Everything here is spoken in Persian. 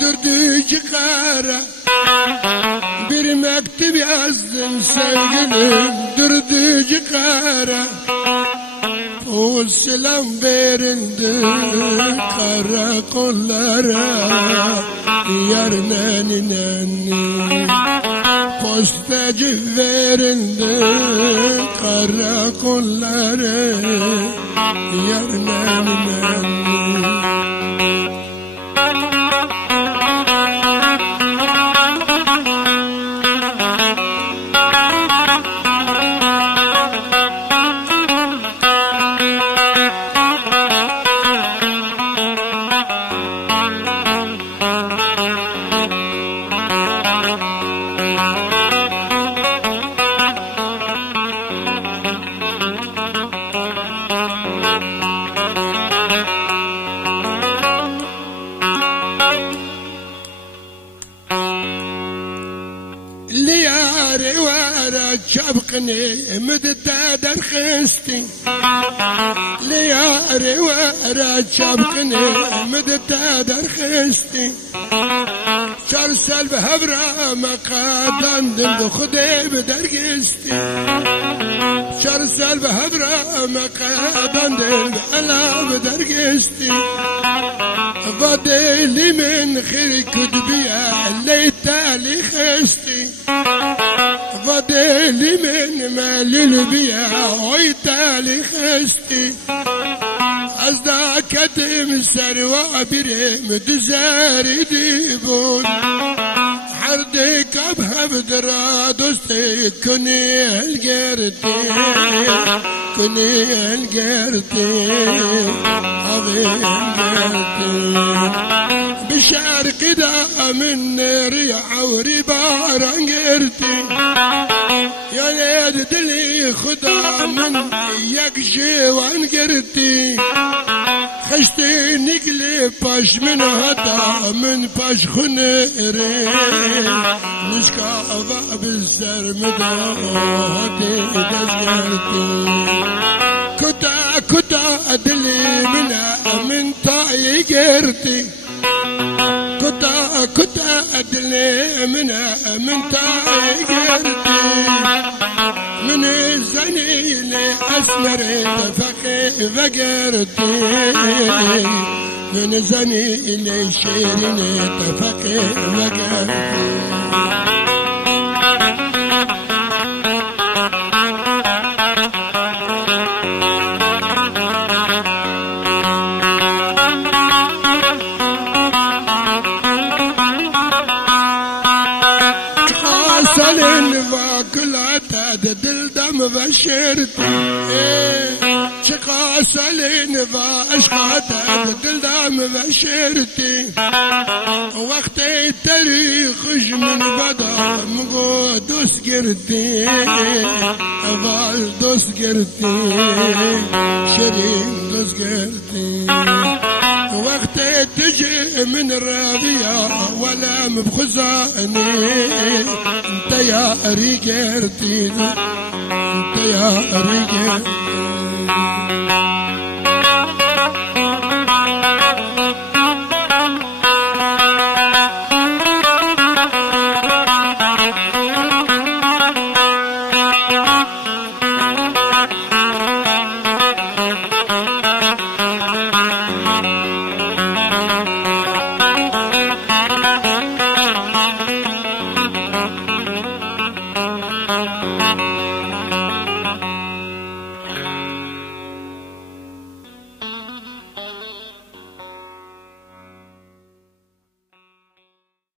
Dördüncü kara bir mektup yazdım sevgilim, dördüncü kara. O selam verildi karakollara, yar neni neni. Postacı verildi karakollara, yar neni neni. لياري ورا شبقني مدتا درخستي، لياري ورا شبقني مدتا درخستي. شرسل بهبرا مقادن دل خدي بدرقستي، شرسل بهبرا مقادن دل ألا بدرقستي. فضيلي من خير كتبيا ليتالي خستي، فضيلي من مال البيا ويتالي خستي. أصدا كتم سروا بريم دزاري ديبون، حردك أبها بدرا دوستي كوني القرتي، كوني القرتي أبي القرتي. بشارك دا من ريع وربار انقرتي، يا ليد دلي خدا من يكشي وانقرتي. خشتي نقلي باش من هدا من باش خنيري، نشكا باب السرمدا هدي دزقرتي. كدا كدا دلي من تاي قرتي، كدا كدا دلي من تاي قرتي. من الزنيل أسمر فقي فقرتي، من زنيل شيرين فقي فقرتي. سالين فاكلات دل دم بشرتي، شقا سالين فاشقات دل دم بشرتي. وقت التاريخ من بدا مقو دوس قرتي، أفال دوس قرتي شيرين دوس قرتي. وقت تجي من الرابية ولا مبخزاني، انت يا ريقرتي، انت يا ريقرتي.